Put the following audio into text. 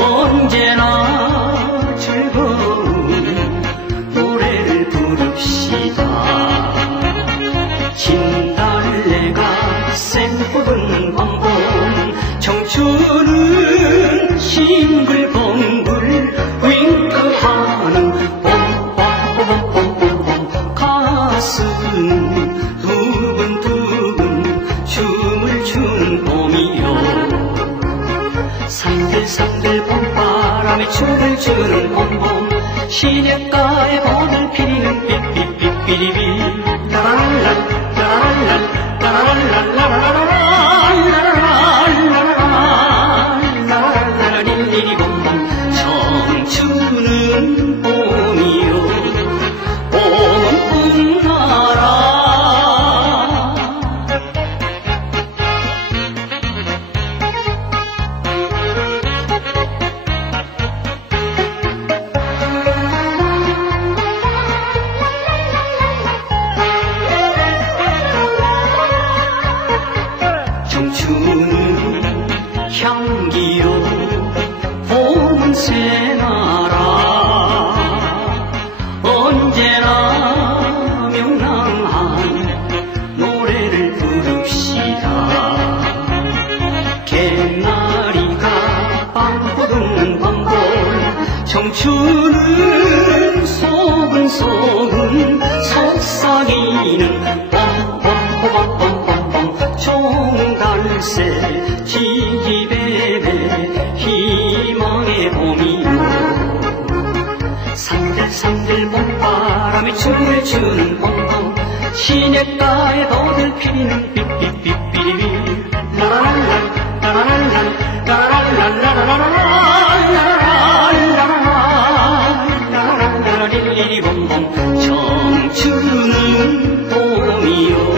언제나 생불망봉 청춘은 싱글벙글 윙크하는 뽕뽕뽕뽕뽕 가슴 두근두근 춤을 추는 봄이요 산들산들 봄바람에 춤을 추는 봄봄 시냇가에 버들 피는 새 나라. 언제나 명랑한 노래를 부릅시다. 개나리가 빵꾸 듣는 밤볼 청춘은 소근소근 속삭이는 뻔뻔뻔뻔뻔뻔 종달새 희망의 봄이요 산들산들 봄바람에 춤을 추는 봄봄 시냇가에 너들 피는 삐삐삐삐리비 라라랄라 라라랄라 라라랄라 릴리리 봄봄 청춘은 봄이요